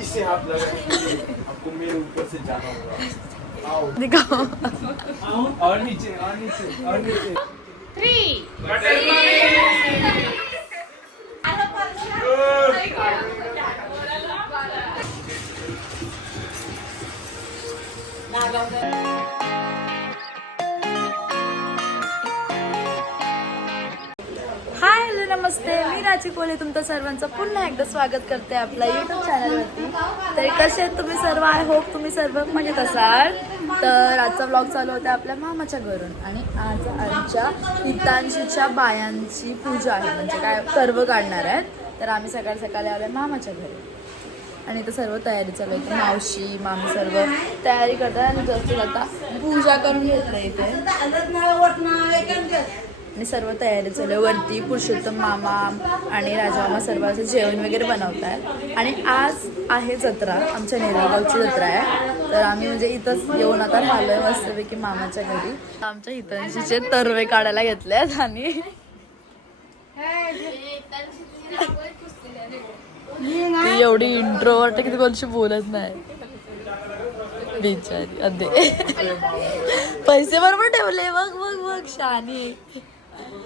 इसे हाथ लगाएंगे आपको मेरे ऊपर से जाना होगा। आओ दिखाओ। और नीचे और नीचे और नीचे। 3 हाय हॅलो नमस्ते, मी राची कोले तुमचं सर्वांचं पुन्हा एकदा स्वागत करते आपल्या यूट्यूब चॅनलवरती. तर कसे आहेत तुम्ही सर्व? आय होप तुम्ही सर्व मजेत असाल. तर आजचा ब्लॉग चालू होता आपल्या मामाच्या घरून आणि आज आमच्या हितांशीच्या बायांची पूजा आहे, म्हणजे काय सर्व काढणार आहेत. तर आम्ही सकाळी सकाळी आलो मामाच्या घरी आणि इथं सर्व तयारी चालू आहे. मावशी मामी सर्व तयारी करतात आणि जस्ट आता पूजा करून घेतलं इथे आणि सर्व तयारी चालू आहे. वरती पुरुषोत्तम मामा आणि राजा मामा सर्व असं जेवण वगैरे बनवत आहेत. आणि आज आहे जत्रा, आमच्या नेरळगावची जत्रा आहे. तर आम्ही म्हणजे इथंच येऊन आता आलोय मस्तपैकी मामाच्या घरी. आमच्या हितांशीचे तरवे काढायला घेतलेत आणि ती एवढी इंट्रोवर्ट किती कोणशी बोलत नाही बिचारी. अदे पैसे बरोबर ठेवले बघ बघ बघ शानी.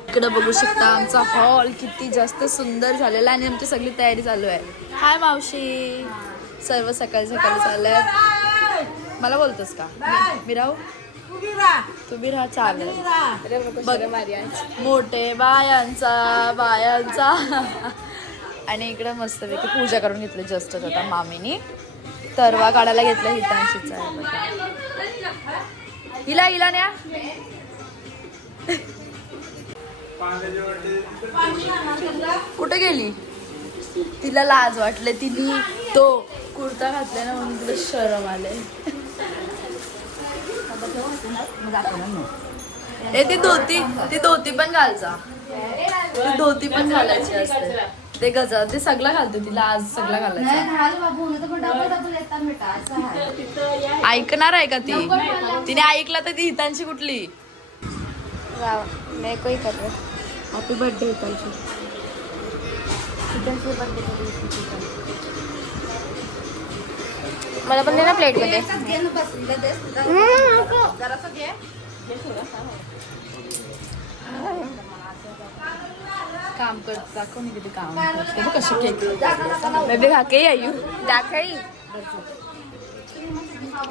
इकडे बघू शकता आमचा हॉल किती जास्त सुंदर झालेला आणि आमची सगळी तयारी चालू आहे. हाय मावशी, सर्व सकाळी सकाळी चाललंय. मला बोलतोस का? मी राहू? तुम्ही राहा. चालेल बघ. मोठे बायांचा आणि इकडे मस्तपैकी पूजा करून घेतली जस्ट आता मामीनी. तरवा काढायला घेतला हितांशीचा आहे बघा. हिला न्या. कुठे गेली? तिला लाज वाटले, तिने तो कुर्ता घातला ना म्हणून तिला शरम आले. ती धोती पण घालचा. ती धोती पण घालायची असते. ते गजा ते सगळं घालते तिला आज सगळं घालायचं. ऐकणार आहे का ती? तिने ऐकला तर ती हितांशी कुठली मैं कोई कर रहा हैप्पी बर्थडे हितांशी. मला पण दे ना प्लेट मध्ये. काम करत दाखव मी किती काम करते. बघ कशी केक बेबी खाके आयु दाखई.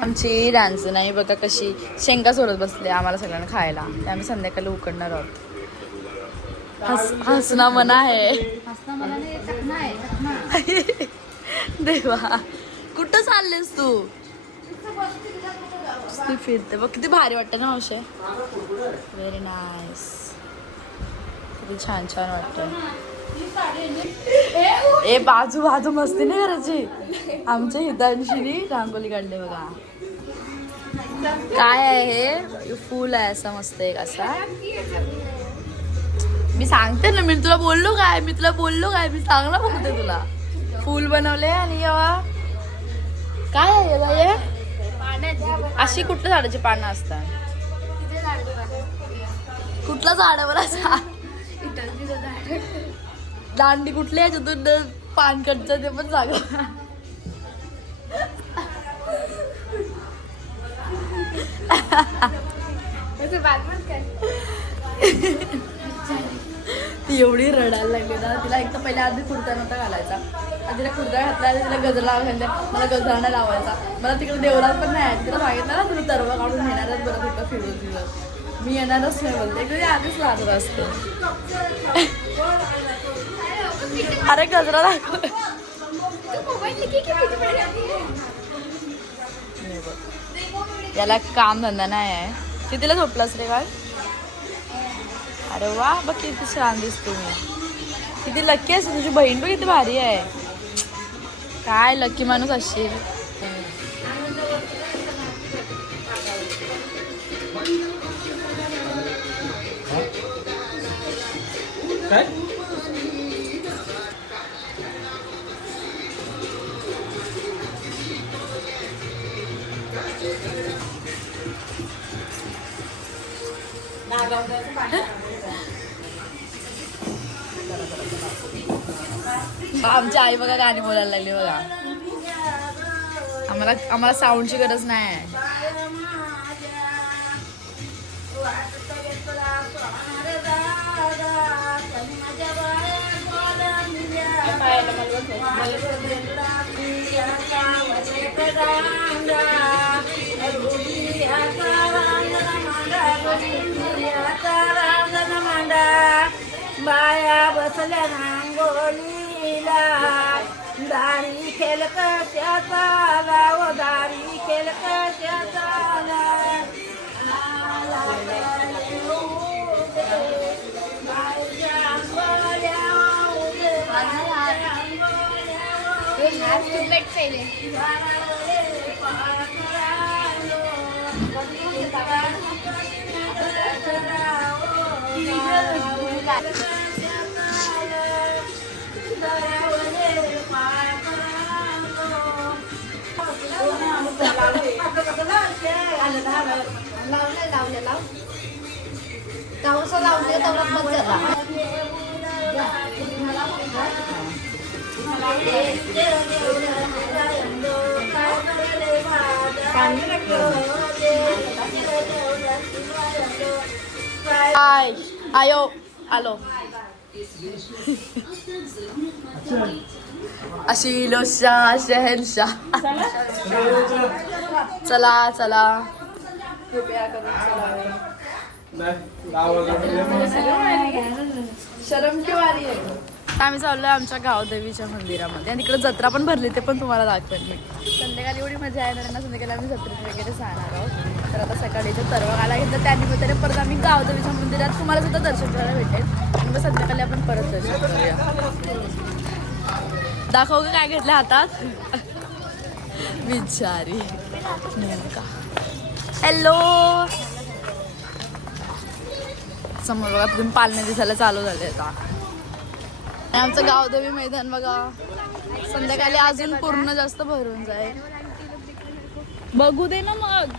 आमची डान्स नाही बघा कशी शेंगा सोडत बसले आम्हाला सगळ्यांना खायला. ते आम्ही संध्याकाळी उकडणार आहोत. हसना मना आहे. देवा कुठं चाललेस तू? ती फिरते बघ किती भारी वाटतं ना मावशे. Very nice. किती छान छान वाटतं. ए बाजू मस्ती नाही करायची. आमच्या हितांशीनी रांगोली काढली बघा. काय आहे हे? फूल आहे असं मस्त एक असा. मी सांगते ना, मी तुला बोललो काय मी चांगला बघते तुला. फूल बनवले आणि काय आहे बाई? अशी कुठल्या झाडाची पानं असतात? कुठल्या झाडावर असा दांडी कुठली याच्यातून पान कटचं ते पण सांग. ती एवढी रडायला लागली ना. तिला एक तर पहिले आधी कुर्ता नव्हता घालायचा. तिला कुर्ता घातला तिला गजर लावायला. मला गजरा नाही लावायचा. मला तिकडे देवळात पण नाही. तिला सांगितलं ना तुम्ही तरवा काढून येणारच बरं तिथं फिरून तिला. मी येणारच नाही बोलते. कधी आधीच लागत असतं. अरे गजरा दाखव. याला काम धंदा नाही आहे. कितीला झोपलास रे काय? अरे वा बघ किती छान दिसतो मी. किती लक्की आहेस तुझी बहीण बघ किती भारी आहे. काय लक्की माणूस असशील. काय आमची आई बघा गाणी बोलायला लागली बघा. आम्हाला साऊंडची गरज नाही. बाया बसल्या रांगोळीला दारी खेळ कशाचा लाव दारी खेळ कशाचा आयो आलो. अशिलो शाह शहनशाह. चला चला. शरम क्यों आ रही है. आम्ही चाललोय आमच्या गावदेवीच्या मंदिरामध्ये आणि तिकडे जत्रा पण भरली, ते पण तुम्हाला दाखवेन मी. संध्याकाळी एवढी मजा येणार ना. संध्याकाळी आम्ही जत्रेत वगैरे जाणार आहोत. तर आता सकाळी इथं तरवागाला घेतलं, त्यानिमित्ताने परत आम्ही गावदेवीच्या मंदिरात तुम्हाला सुद्धा दर्शन करायला भेटेल आणि मग संध्याकाळी आपण परत दर्शन करूया. दाखव का काय घेतलं हातात. बिचारी नेमका. हॅलो. समोर बघा तुम्ही पालणे दिसायला चालू झाले आता. आमचं गावदेवी मैदान बघा संध्याकाळी अजून पूर्ण जास्त भरून जाईल. बघू दे ना मग.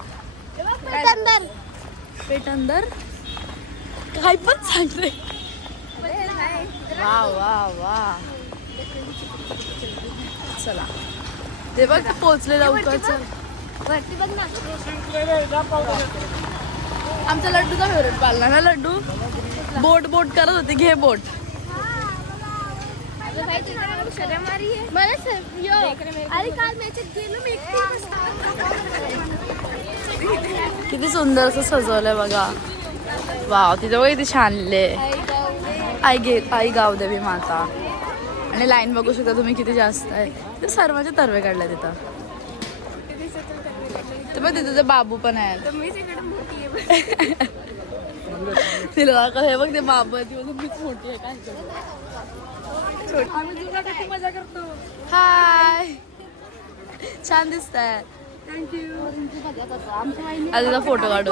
पेटंदर काय पण सांगते. वा वा वा. चला ते बघ पोचले लवकर. आमचा लड्डूचा फेवरेट पाळला ना. लड्डू बोट बोट करत होती. घे बोट. किती सुंदर असं सजवलंय बघा. वाव. तिथं बघा किती छान लिहिलंय. आई गावदेवी माता. आणि लाईन बघू शकता तुम्ही किती जास्त आहे. ते सर्वांचे तरवे काढले तिथं. ते बघ तिथं ते बाबू पण आहेत. तिला हे बघ ते बाबू आहे. ती मीच मोठी आहे काय. मजा करतो. हाय. छान दिसत आहे. आता फोटो काढू.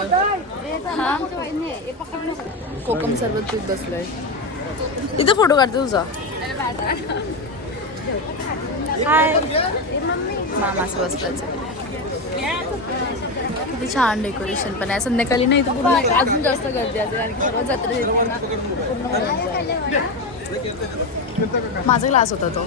कोकम सरबत दूध बसलंय. इथे फोटो काढते तुझा. हाय. मामाचं बसलायचं. किती छान डेकोरेशन पण आहे. संध्याकाळी नाही तर पूर्ण अजून जास्त गर्दी असेल कारण की सर्व जत्रेत माझा क्लास होता तो.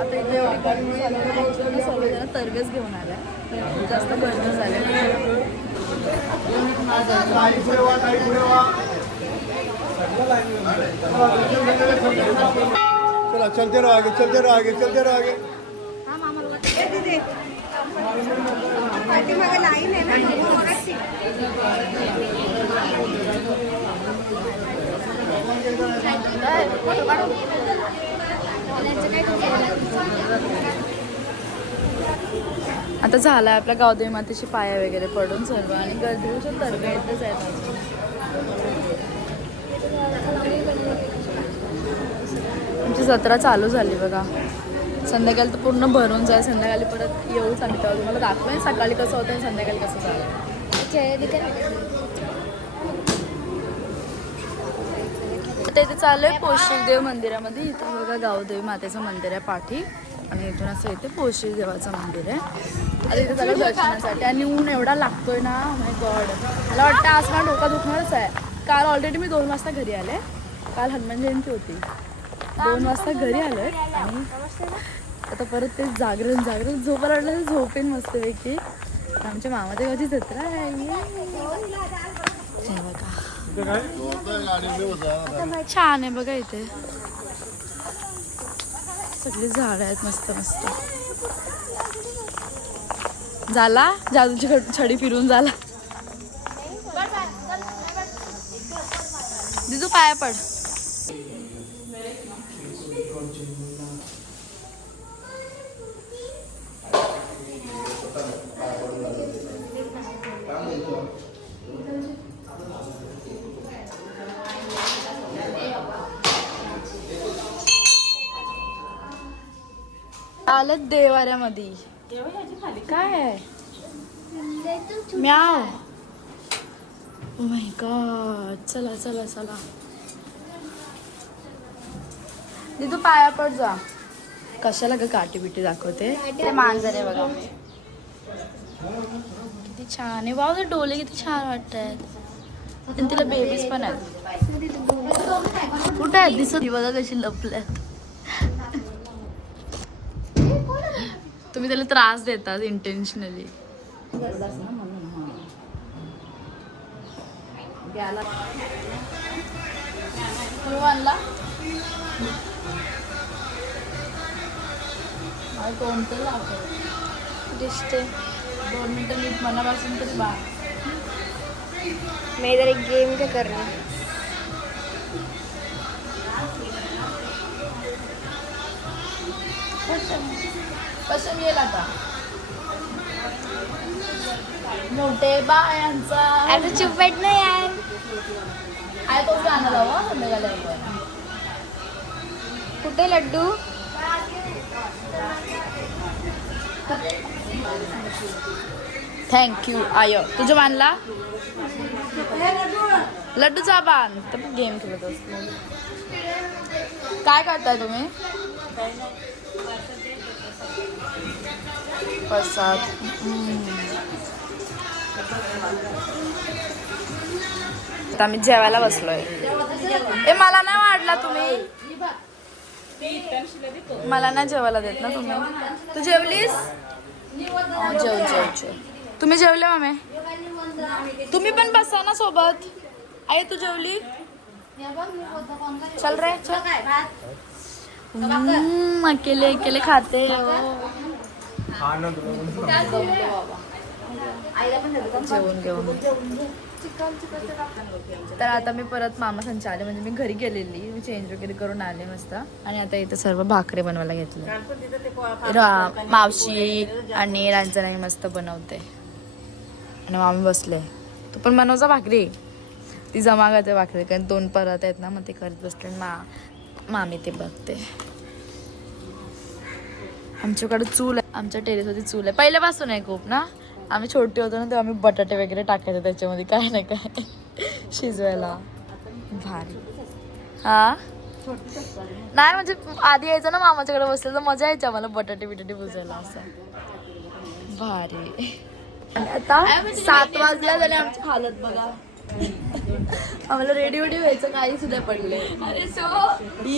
आता इथे एवढी गर्दी झाली सर्वजण तरवेज घेऊन आल्या. जास्त गर्दी झाली. चला चलते रहो आगे, चलते रहो आगे, चलते रहो आगे. लाईन आहे ना. आता झाला आपल्या गावदेवी मातेची पाया वगैरे पडून सर्व आणि गर्दीच्या तरवे येतच आहेत. जत्रा चालू झाली बघा. संध्याकाळी तर पूर्ण भरून जाईल. संध्याकाळी परत येऊच आम्ही तेव्हा तुम्हाला दाखवेन सकाळी कसं होतं आणि संध्याकाळी कसं झालं. आता इथे चालू आहे पोशिरदेव मंदिरामध्ये. इथे बघा गावदेवी मातेचं मंदिर आहे पाठी आणि इथून असं इथे पोशिर देवाचं मंदिर आहे. आता इथे चालू दर्शनासाठी आणि ऊन एवढा लागतोय ना, माय गॉड. मला वाटतं आज मला डोका दुखणारच आहे. काल ऑलरेडी मी 2 वाजता घरी आले. काल हनुमान जयंती होती. 2 वाजता घरी आलो आहे आणि आता परत ते जागरण झोपायला वाटलं तर झोपेन मस्तपैकी. आमच्या मामादेवाची जत्रा आहे. हे बघा छान आहे बघा. इथे सगळी झाडं आहेत मस्त मस्त. झाला जादूची छडी फिरून झाला. दिदू पाया पड. आलत देवाऱ्यामध्ये. काय आहे म्याव. Oh my God. चला चला चला दिदू पाया पड जा. कशाला ग काठी बिटी दाखवते. ते मांजर आहे बघा किती छान आहे. वाव ते डोले किती छान वाटत आहेत. आणि तिला बेबीज पण आहेत. कुठे आहेत दिसत बघा कशी लपल्यात. तुम्ही त्याला त्रास देतात इंटेन्शनली. तुम्ही आणला कोणतं दिसते 2 मिनटं नीट मनापासून तरी बा. मैं इधर एक गेम क्या कर रही हूँ. कसं येईल आता मोठे बायांचा. अरे चुप बैठ ना यार. आहे तो आणायला हवा संध्याकाळी. कुठे लड्डू. Thank you I. तुझं मानला लड्डूचा बांध. तर गेम खेळत असतो. काय करताय तुम्ही. प्रसाद. आता आम्ही जेवायला बसलोय. ए मला नाही वाढला तुम्ही. मला नाही जेवायला देत ना तुम्ही. तू जेवलीस. जेव जेव जेव. तुम्ही जेवले मम्मी. तुम्ही पण बसा ना सोबत. आई तू जेवली. चल रे चल. अकेले अकेले खाते जेवण घेऊन. तर आता मी परत मामा संच आले. म्हणजे मी घरी गेलेली. मी चेंज वगैरे करून आले मस्त. आणि आता इथं सर्व भाकरी बनवायला घेतले. मावशी आणि रांजणाई मस्त बनवते आणि मामी बसले. तू पण बनवजा भाकरी. ती जमा करते भाकरी कारण 2 परत आहेत ना मग ते करत बसले. मामी ते बघते. आमच्याकडे चूल आहे. आमच्या टेरेसवरती चूल आहे पहिल्यापासून आहे खूप ना. आम्ही छोटे होतो ना तेव्हा आम्ही बटाटे वगैरे टाकायचे त्याच्यामध्ये काय नाही काय शिजवायला. भारी. हा नाही म्हणजे आधी यायचं ना मामाच्याकडे बसलं तर मजा यायची आम्हाला बटाटे बिटाटे भुजायला असं भारी. आणि आता 7 वाजल्या झाले आमची हालत बघा. आम्हाला रेडी वेडी व्हायचं काही सुद्धा पडले. ही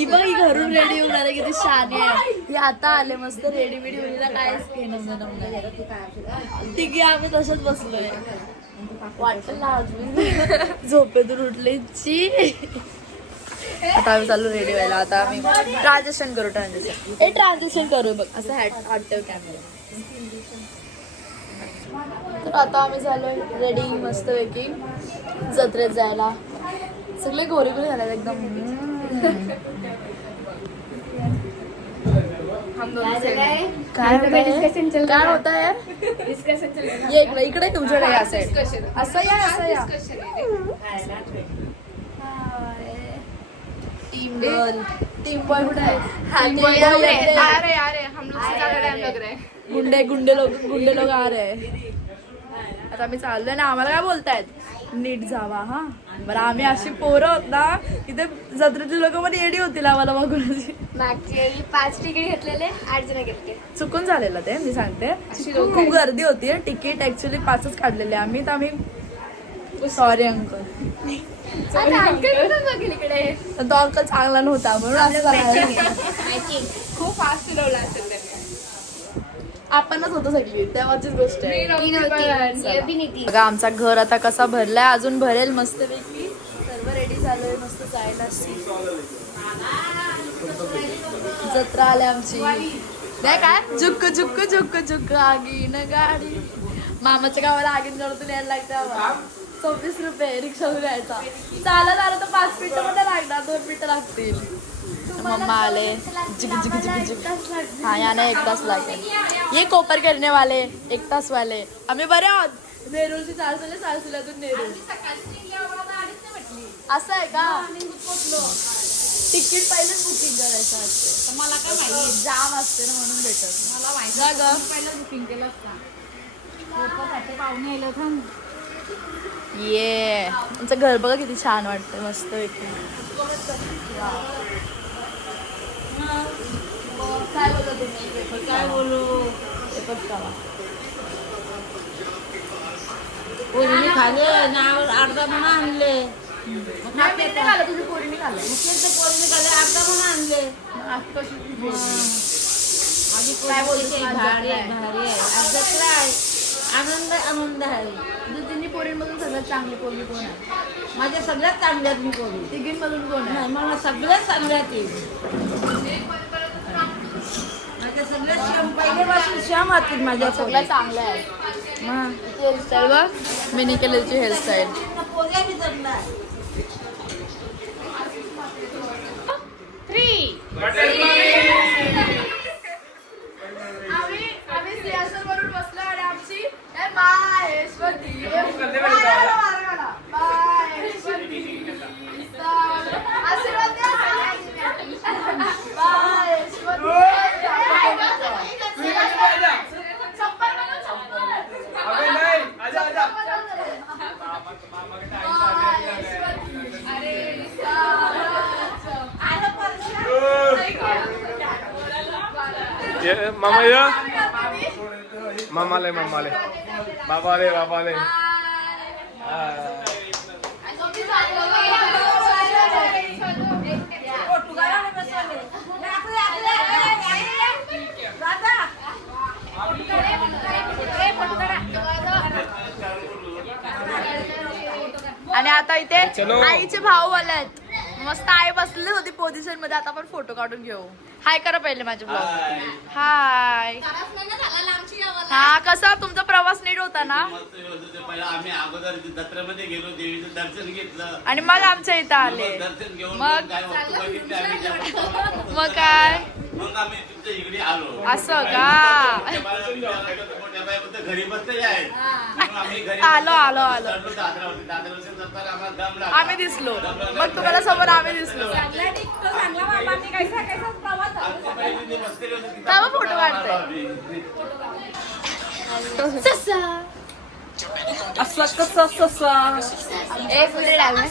बघ ही घरून रेडी होणार आहे किती शानी आहे. ही आता आले मस्त रेडी वेडी होईला कायच घेणं. तिघी आम्ही तसंच बसलोय. वाटलं ना झोपेतून उठले ची. आता आम्ही चालू रेडी व्हायला. आता आम्ही ट्रान्झॅक्शन करू. ट्रान्झॅक्शन करू बघ असं हॅट ठेव कॅमेरा. तर आता आम्ही झालोय रेडी मस्तपैकी जत्रेत जायला. सगळे गोरे गोरे झाले एकदम. काय होत आहे यार. इकडे तुमच्याकडे असं या. टीम बॉय कुठे आहे? अरे हम लोग से ज्यादा टाइम लग रहा है. गुंडे लोक आ रहे. आता आम्ही चाललोय ना, आम्हाला काय बोलतायत नीट जावा हा. बरं आम्ही अशी पोरं होत ना तिथे जत्रेतली लोक मध्ये एडी होतील आम्हाला बघून. मागच्या वेळी 5 तिकीट घेतलेले 8 जण घेतले. चुकून झालेलं ते मी सांगते. खूप गर्दी होती. तिकीट ऍक्च्युली 5च काढलेले आम्ही, तर आम्ही सॉरी अंकल. आता अंकल कुठून बघेल इकडे. तो अंकल चांगला नव्हता म्हणून असं झालं. खूप फास्ट फिरवला असेल त्यांनी. आपणच होतो सगळी, तेव्हाचीच गोष्ट आहे. ती नव्हती, ही अभिनेती. बघा आमचा घर आता कसा भरलाय, अजून भरेल मस्तपैकी. सर्व रेडी झालोय मस्त जायला. जत्रा आली आमची. नाही काय झुक्क झुक्क झुक्क झुक्क आगीन गाडी. मामाच्या गावाला आगीन गाडीतून यायला लागतं. 26 रुपये रिक्षावर यायचा. चालत आलं तर 5 मिनिटं मध्ये लागणार, 2 मिनिटं लागतील. मम्मा आले. जिग जिग जिग जिग. हाँ याने 1 तास लागेल. ये कोपर करने वाले 1 तास वाले. आम्ही बरे आहोत. नेरूळची चारसुले, चारसुल्यातून नेरूळ. असं आहे का? तिकीट पहिलेच बुकिंग करायचं असते. मला काय माहिती जाम असते ना म्हणून भेटत. मला माहिती जा ग. पहिलं बुकिंग केलं असतं. पाहुणे आलं थांब. ये आमचं घर बघा किती छान वाटतंय मस्त पैकी. काय बोलतो तुम्ही? काय बोलू. एकच कामा. पोरीने खाले नाव अर्धा म्हणून आणले. नाही मी नाही खाल्लं, तुझ्या पोरीने खाल्लं. पोरीने खाले अर्धा म्हणून आणले. माझी काय बोलते पोरगी माझं भारी आहे, काय? भारी आहे. अर्धातला आहे. आनंद आनंद आहे. तिन्ही पोरींमधून सगळ्यात चांगली पोरगी कोण आहे? माझ्या सगळ्यात चांगल्यात मी पोरी. तिघींमधून कोण आहे? नाही मला सगळ्यात चांगल्यात येईल. माझ्या सगळ्यात पहिल्यापासून श्याम हातील माझ्या सगळ्यात चांगल्या आहे. हेअरस्टाईल बघ, मी केलेची हेअरस्टाईल. पोरग्या मी जगला आहे. आम्ही सिंहासनवरून बसलो आणि आमची माहेश्वरी आशीर्वाद मामा ये मामाले मामाले बाबाले बाबाले. आणि आता इथे आईचे भाऊ आले आहेत. मस्त आई बसली होती पोझिशन मध्ये. आता आपण फोटो काढून घेऊ. हाय करा पहिले माझे ब्लॉग. हाय. हा कसा तुमचा प्रवास नीट होता ना? आम्ही अगोदर जत्रेमध्ये गेलो, देवीचं दर्शन घेतलं आणि मग आमच्या इथं आले. दर्शन घेऊन मग काय वस्तू बघितली आम्ही. मग काय मग आम्ही तुमच्या इकडे आलो. असं का? मोठ्या बाई घरी बसलेले आहेत. मग आम्ही घरी आलो आलो आलो. चढलो दादरावरती. दादरावरती नंतर आम्हाला दम लागला. आम्ही दिसलो. मग तुम्हाला समोर आम्ही दिसलो. आमची बाई तिथे बसलेली होती. तिथं काय मग फोटो काढताय? असं कसं ससा. एक मिनिट आलं.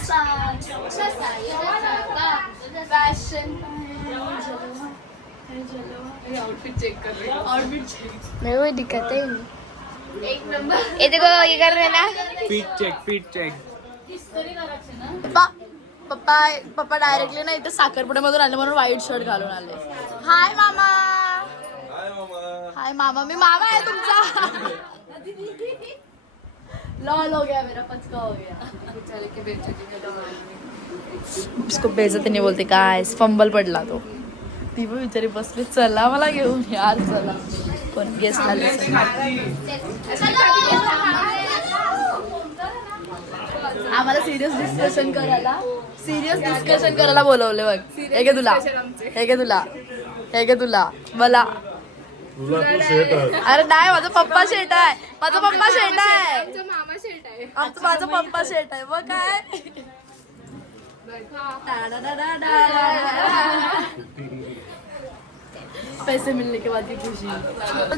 मेरे को दिक्कत है. एक नंबर. ये देखो ये कर रहे ना. पीठ चेक. पप्पा डायरेक्टली ना इथे साखरपुड्यामधून आले म्हणून व्हाईट शर्ट घालून आले. हाय मामा. हाय मामा. मी मामा आहे तुमचा. लॉल हो गया मेरा, पचका हो गया. इसको बेइज्जती नहीं बोलते काय. फंबल पडला तो. ती पण विचारी बसली चला मला घेऊन यार चला. कोण गेस्ट आले. आम्हाला सिरियस डिस्कशन करायला बोलवले बघ. हे घे तुला, हे घे तुला, हे घे तुला. मला अरे नाही माझा पप्पा शेट आहे. माझा पप्पा शेट आहे. मामा शेट आहे. माझा पप्पा शेट आहे. मग काय पैसे मिळले की माझी खुशी.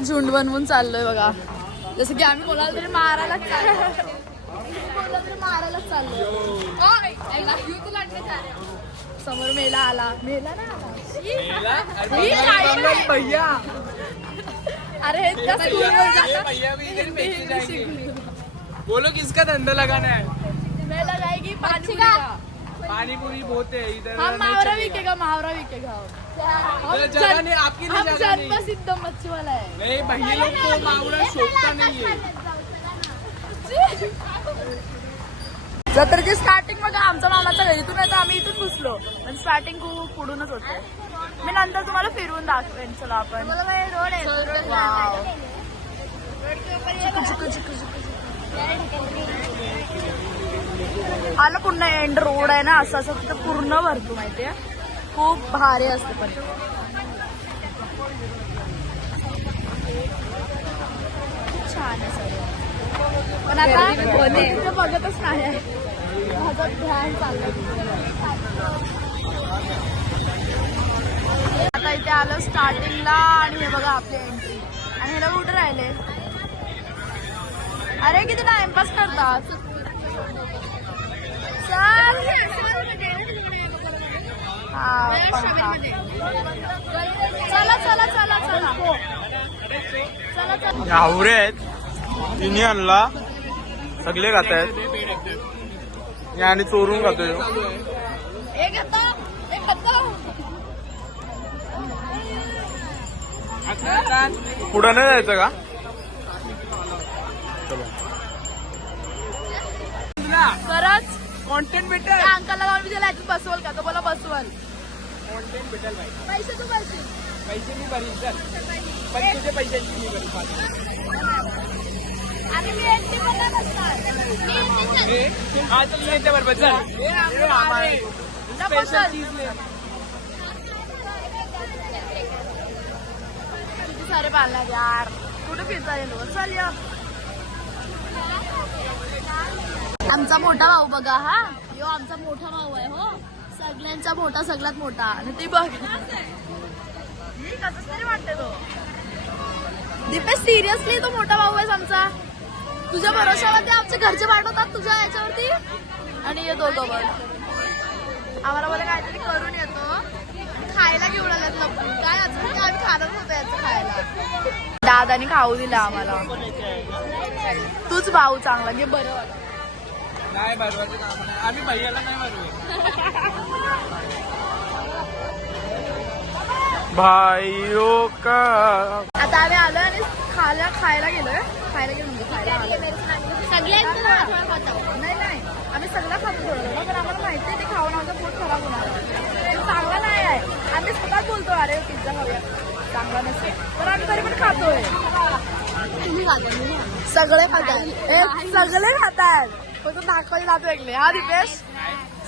झुंड बनवून चाललोय बघा. जसं की आम्ही कोणाला तरी मारायलाच चाललोय. समोर मेला आला. मेला ना भैया. अरे बोलो किसका धंधा लगाना है? मैं लगाएगी पानी का. पानी पूरी बहुत है इधर. हम मावरा बिकेगा. जगह नहीं आपकी हम जगह नहीं. जन्मसिद्ध मच्छी वाला है. नहीं भैया लोग को मावरा शोभता नहीं है. जत्रेची स्टार्टिंग बघा आमच्या मामाच्या घरी. इथून आता आम्ही इथून घुसलो. पण स्टार्टिंग खूप पुढूनच होते. मी नंतर तुम्हाला फिरवून दाखवेन. चला आपण. वाव. आला पुन्हा एंड रोड आहे ना असं असं तिथं पूर्ण भरतो माहितीये. खूप भारी असते पण. खूप छान आहे सगळं. पण आता तिथे बघतच नाही. माझं ध्यान चाललंय. आता इथे आलं स्टार्टिंगला आणि हे बघा आपली एंट्री. आणि हे लोक कुठे राहिले. अरे किती टाइमपास करतात. चला चला चला चला चला चला. हावरे आहेत युनियनला सगळे खात आहेत. आणि चोरून खातोय. पुढं नाही जायचं का? खरंच कॉन्टेंट भेटेल. त्या अंकलला जाऊन विचारलं याच्यात बसवल का. तो बोला बसवल. कॉन्टेंट भेटेल भाई. पैसे तू पैसे. पैसे मी भरील चल. पण तुझे पैशांची मी भरील. आणि मी एकटी पण नाही बसणार. हा चल येते बरोबर चल. स्पेशल चीज ले. किती सारे पाळणार यार. कुठे फिरता येईल. चल या. आमचा मोठा भाऊ बघा. हा यो आमचा मोठा भाऊ आहे. हो सगळ्यांचा मोठा सगळ्यात मोठा. आणि ते बघ कसं तरी वाटते तो. दीपेश सिरियसली तो मोठा भाऊ आहे आमचा. तुझ्या भरोशावरती आमचे घरचे पाठवतात तुझ्या याच्यावरती. आणि हे दोघं बघ आम्हाला बोला काहीतरी करून येतो. खायला घेऊन आल्यात लपून. काय आजकाल आम्ही खाणार होतो याचं खायला. दादानी खाऊ दिला आम्हाला. तूच भाऊ चांगला घे. बरं वाटत नाही भरवायचं काम नाही. आम्ही भैयाला नाही भरवू. भाईयो का. आता आम्ही आलो आणि खायला गेलोय. खायला गेलो म्हणजे खायला आलो. नाही नाही आम्ही सगळं खातो थोडं. पण आम्हाला माहिती आहे ते खाऊन आमचं पोट खराब होणार. चांगला नाही आहे. आम्ही स्वतःच बोलतो अरे पिझ्झा खाऊया चांगला नसेल. पण आम्ही तरी पण खातोय. सगळे खातात. सगळे खातात. फक्त दाखवायला जातो ऐकले. हा दीपेश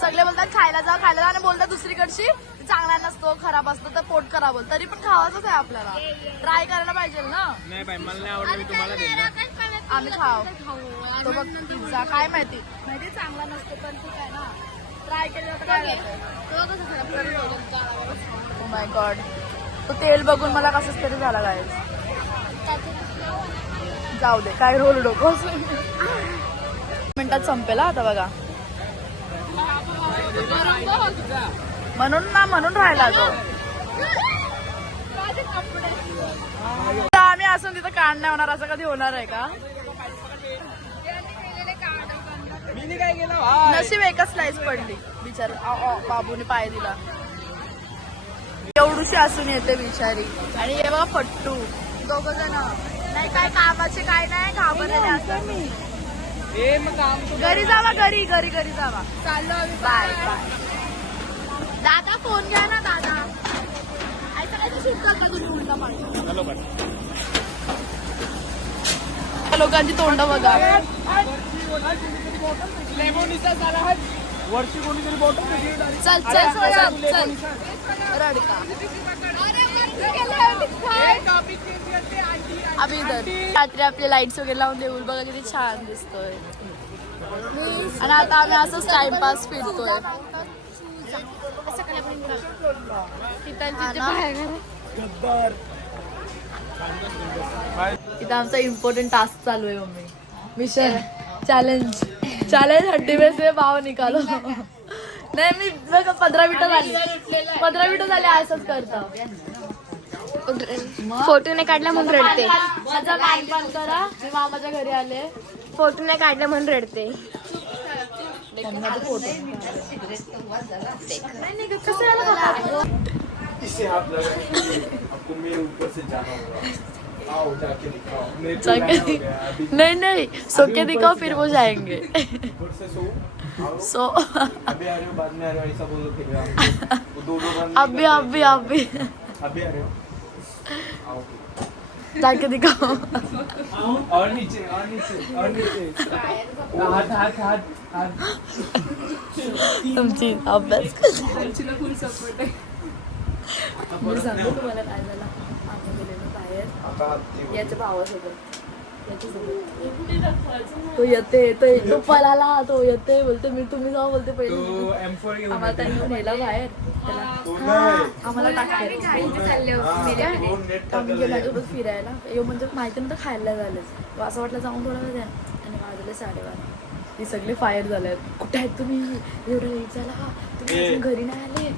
सगळे बोलतात खायला जा आणि बोलतात दुसरीकडची चांगला नसतो खराब असतो तर पोट खराब होत. तरी पण खावायचंच आहे आपल्याला. ट्राय करायला पाहिजे ना. नाही बाई मला नाही आवडलं. मी तुम्हाला देईल. आम्ही खाऊ. तो बघ पिझ्झा काय माहिती चांगला नसतो पण ठीक आहे ना. ट्राय केलं तर काय होतं. Oh my God. तो तेल बघून मला कसंच तरी झाला काय. जाऊ दे काय रोल डोको. मिनिटात संपेल आता बघा. म्हणून राहिला तो. आम्ही असून तिथं कांड नाही होणार असं कधी होणार आहे का. काय गेला नशीब एकच स्लाइस पडली बिचारा. बाबूने पाय दिला. एवढूशी असून येते बिचारी. आणि हे बघा फट्टू दोघ जण नाही काय कामाचे काय नाही घाबरलेले असं. घरी जावा. घरी जावा. चाललो आम्ही. Bye bye. दादा फोन घ्या ना दादा. ऐसा काय शूट करता तुम्ही उलटा पाडून. लोकांची तोंड बघा. वर्षी कोणीतरी बॉटल. चल चल चल चल रडका. अभि इधर रात्री आपले लाईट्स वगैरे लावून देऊल बघा किती छान दिसतोय. आणि आता आम्ही असंच टाइमपास फिरतोय. इथं आमचा इम्पॉर्टंट टास्क चालू आहे मम्मी. मिशन चॅलेंज 30 में भाव निकालो. नाही मी बघ 15 मिनिटं झाली असंच करता. फोटो नाही काढला म्हणून रडते. माझा मानपान करा. मी मामाच्या घरी आले. फोटो नाही काढला म्हणून रडते. इससे हाथ लगाएंगे आपको मेरे ऊपर से जाना होगा. आओ जाके दिखाओ. मेरे को लाना हो गया अभी. नहीं सो के दिखाओ फिर वो जाएंगे. ऊपर से सो आओ. सो अभी आ रहे हो बाद में आ रहे हो ऐसा बोलो फिर वो दो बार अब भी अभी आ रहे हो. आओ जाके दिखाओ. और नीचे हाथ तुमची अभ्यास मी सांगतो तुम्हाला काय झालं. आम्ही गेलेलो बाहेर याच्या भावासोबत. तो येते तो पळाला. तो येते बोलते तुम्ही जाऊ बोलते पहिले. आम्हाला त्यांनी नेला बाहेर. आम्हाला टाकते आम्ही गेल्यासोबत फिरायला म्हणजे माहिती नव्हतं खायला झालं. असं वाटलं जाऊन थोडा वेळ आणि वाजले 12:30. ती सगळे फायर झाले. कुठे आहेत तुम्ही एवढं लेट झाला तुम्ही अजून घरी नाही आले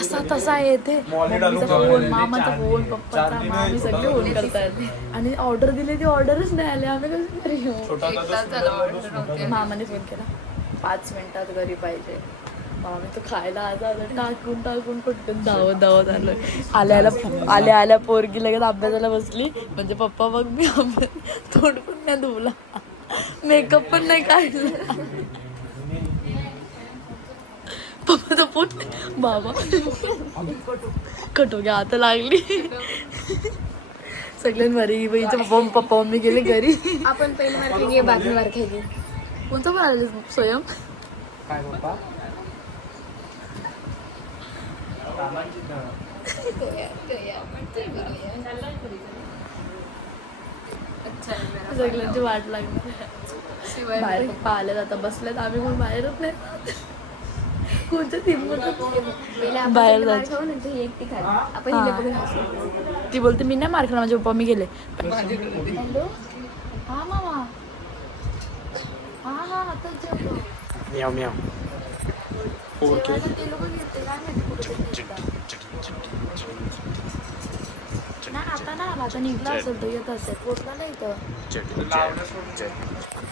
असा तसा येते. मम्मीचा फोन मामाचा फोन पप्पाचा मामी सगळे फोन करतायत आणि ऑर्डर दिली ती ऑर्डरच नाही आली. आम्ही कसं घरी येऊ. मामाने फोन केला 5 मिनिटात घरी पाहिजे. आम्ही तो खायला आजा टाकून पटकन धावत आल्या पोरगी लगेच अभ्यासाला बसली. म्हणजे पप्पा बघ मी तोंड पण नाही धुवला मेकअप पण नाही काढला. पप्पाचा पोट बाबा कटो घ्या आता लागली. सगळ्यांवरी बाईचे पप्पा मम्मी गेले घरी. आपण पहिले मार्किंग बातमी मार खायची. कोणतं पण आले स्वयं काय पप्पा सगळ्यांची वाट लागली. बाहेर पप्पा आले आता बसल्यात. आम्ही पण बाहेरच नाही. कोणत्या बाहेर जायचं. एकटी खाली आपण हिला बघून हसू. ती बोलते मी नाही मार खाणार माझे पप्पा मी गेले. हॅलो हा मामा हा आता जेवलो. ते लोक घेते काय माहिती नाही. आता ना आला आता निघला असेल तो येत असेल. पोचला नाही इथं.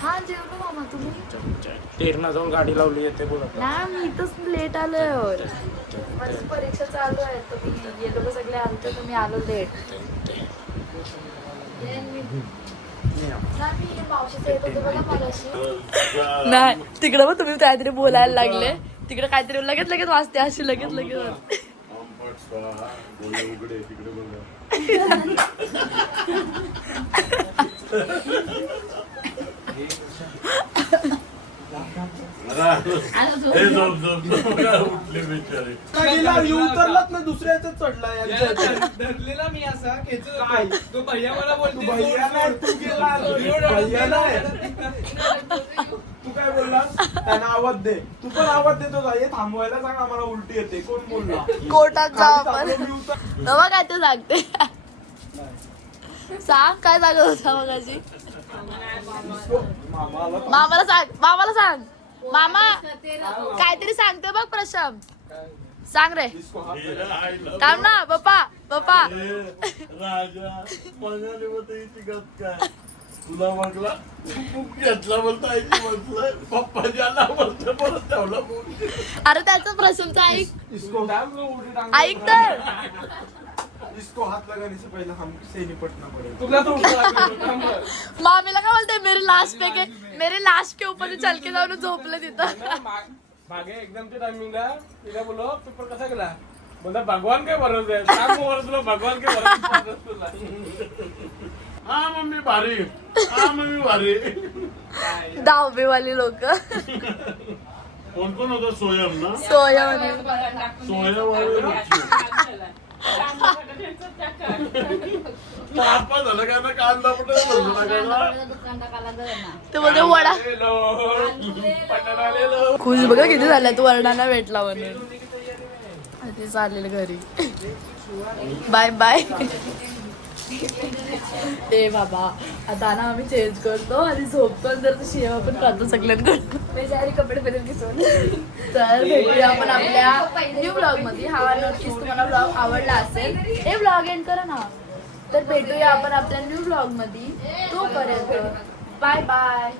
हा जेवलो मामा तुम्ही. तेरणा जाऊन गाडी लावली येते बोलत. नाही मी इथंच लेट आलोय. माझी परीक्षा चालू आहे. तुम्ही हे लोक सगळे आलते तर मी आलो लेट. नाही तिकडं मग तुम्ही काहीतरी बोलायला लागले. तिकडे काहीतरी लगेच वाचते अशी लगेच वाचते. उतरलाच ना दुसऱ्याच चढला. धरलेला मी असा काय तो भैया मला बोलतो भैया नाही तू गेला. भैया नाही तू काय बोललास. त्यांना आवाज दे. तू पण आवाज देतो हे थांबवायला सांग आम्हाला उलटी येते. कोण बोलला कोर्टात जा आपण. बाबा काय ते सांगते. सांग काय सांगत होता मगाशी. मामाला सांग. मामा काहीतरी सांगते बघ प्रशम. सांग रे. थांब ना पप्पा राजा तुला म्हटला घेतला बोलता म्हटलं पप्पा ज्याला बोलतो परत ठेवला. अरे त्याचा प्रशमचा ऐक तर. इसको हाथ लगाने से पहले हम से निपटना पड़ेगा. तुला तो मामीला काय बोलते मेरे लाश के ऊपर चल के जाऊन झोपले तिथं. मागे एक्झामच्या टायमिंगला तिला बोलो पेपर कसा गेला. बोलता भगवान काय भरोसा आहे. सांग तुला भगवान काय भरोसा तुला. हा मम्मी भारी. 10वी वाली लोक. कोण होता सोयम ना. झालं का ना कांदा ते बोलते वडा खुश बघा किती झाल्या तू वर्णाला भेटला म्हणून. ते चालेल घरी. Bye bye. ते बाबा आता ना आम्ही चेंज करतो आणि झोपतो जर शेवा पण करतो सगळ्यांकडून. बेचारी कपडे बदल घेऊन. तर भेटूया आपण आपल्या न्यू ब्लॉग मध्ये. हा नक्कीच तुम्हाला ब्लॉग आवडला असेल. हे ब्लॉग एंड करा ना. तर भेटूया आपण आपल्या न्यू ब्लॉग मध्ये. तोपर्यंत बाय बाय.